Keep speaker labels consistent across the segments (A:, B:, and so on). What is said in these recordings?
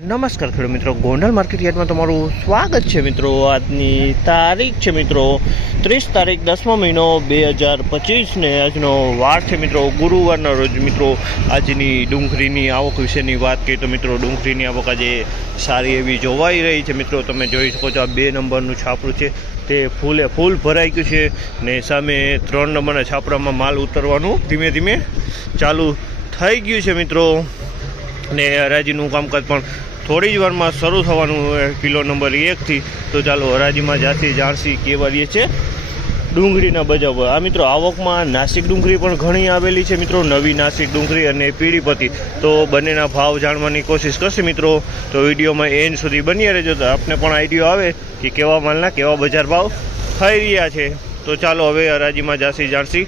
A: નમસ્કાર ખેડૂત મિત્રો. ગોંડલ માર્કેટ તમારું સ્વાગત છે મિત્રો. આજની તારીખ છે મિત્રો ત્રીસ તારીખ દસમો મહિનો બે હજાર પચીસને આજનો વાર છે મિત્રો. ગુરુવારના રોજ મિત્રો આજની ડુંગળીની આવક વિશેની વાત કરીએ તો મિત્રો ડુંગળીની આવક આજે સારી એવી જોવાઈ રહી છે મિત્રો. તમે જોઈ શકો છો આ બે નંબરનું છાપરું છે. તે ફૂલે ફૂલ ભરાઈ ગયું છે ને સામે ત્રણ નંબરના છાપરામાં માલ ઉતરવાનું ધીમે ધીમે ચાલુ થઈ ગયું છે મિત્રો. ને હરાજીનું કામકાજ પણ થોડી જ વારમાં શરૂ થવાનું કિલો નંબર એકથી. તો ચાલો હરાજીમાં જ્યાંથી જાણસી કેવા રહીએ છે ડુંગળીના પર. આ મિત્રો આવકમાં નાસિક ડુંગળી પણ ઘણી આવેલી છે મિત્રો. નવી નાસિક ડુંગળી અને પીળીપતિ. તો બંનેના ભાવ જાણવાની કોશિશ કરશે મિત્રો. તો વિડીયોમાં એન સુધી બની રહેજો. તો આપને પણ આઈડિયો આવે કે કેવા માલના કેવા બજાર ભાવ થઈ રહ્યા છે. તો ચાલો હવે હરાજીમાં જાસી જાણસી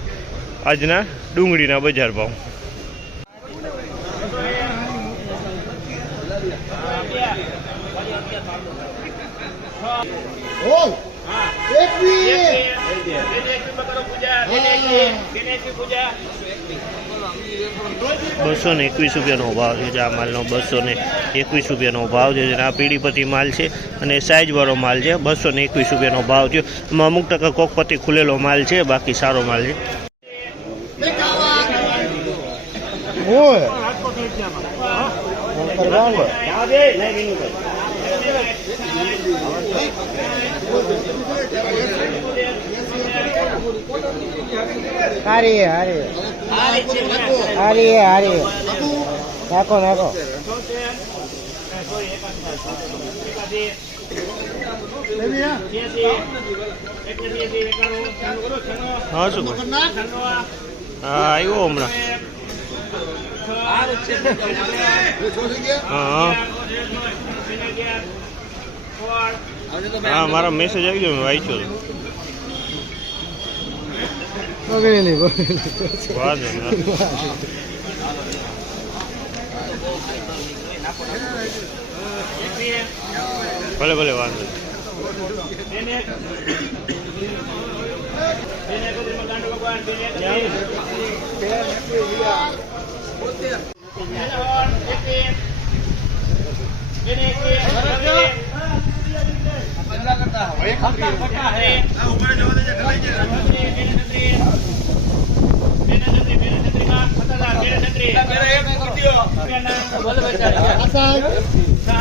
A: આજના ડુંગળીના બજાર ભાવ. બસો ને એકવીસ રૂપિયાનો ભાવ છે આ માલનો બસો ને એકવીસ રૂપિયાનો ભાવ છે આ પીડીપતિ માલ છે અને સાઇઝવાળો માલ છે બસો ને એકવીસ રૂપિયાનો ભાવ છે. એમાં અમુક ટકા કોકપતિ ખુલેલો માલ છે બાકી સારો માલ છે.
B: ઓય. કરવાનો હારી હારી હારી હારી નાખો નાખો.
A: હા શું આવ્યો હમણાં. હા હા. હા મારા મેસેજ આવી ગયો મેં વાંચ્યો હતો
B: નહીં
A: વાંધો ભલે ભલે વાંધો નહીં.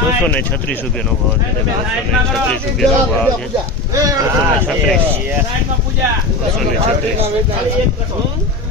A: બસો ને છત્રીસ રૂપિયાનો ભાવ છે બસો ને છત્રીસ રૂપિયાનો ભાવ છે બસો ને છત્રીસ બસો ને છત્રીસ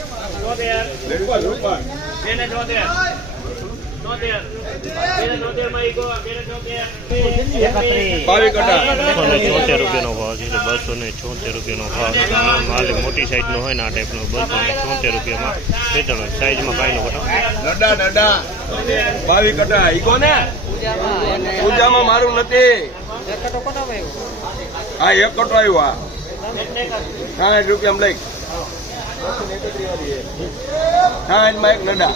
A: ચોતેર. રૂપિયાનો ભાવ છે બસો ને છોતેર રૂપિયાનો ભાવ માલ મોટી સાઈઝનો હોય ને આ ટાઈપનો બસો ને ચોતેર રૂપિયામાં. વેચાણો સાઈઝમાં કાંઈ નો ઘટાડો
C: નડા નડા. બાવી કટા. ઈકો ને પૂજામાં મારું નથી. હા એક કટો આવ્યો હા સાઠ રૂપિયા લઈ. સાઠમાં એક નડા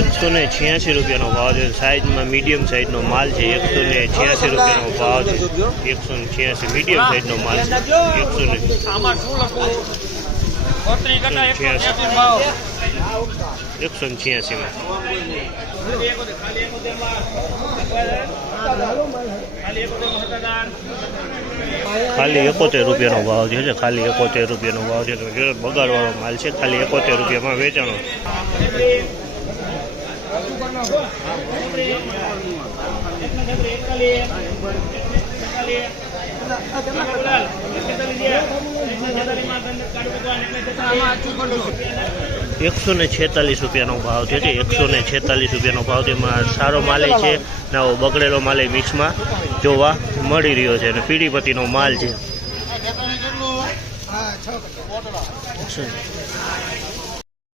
A: એકસો ને છ્યાસી રૂપિયાનો ભાવ છે. સાઈઝમાં મીડિયમ સાઈઝનો માલ છે. એકસો ને છ્યાસી રૂપિયાનો ભાવ છે. એકસો ને છ્યાસી મીડિયમ સાઈઝનો માલ છે. એકસો ને એકસો ને છ્યાસીમાં ખાલી એકોતેર રૂપિયાનો ભાવ છે ખાલી એકોતેર રૂપિયાનો ભાવ છે. બગાડવાળો માલ છે, ખાલી એકોતેર રૂપિયામાં વેચાણો. એકસો ને છેતાલીસ રૂપિયાનો ભાવ છે. કે એકસો ને છેતાલીસ રૂપિયાનો ભાવ તેમાં સારો માલે છે. ને આવો બગડેલો માલે મિક્સમાં જોવા મળી રહ્યો છે. અને પીડીપતિનો માલ છે.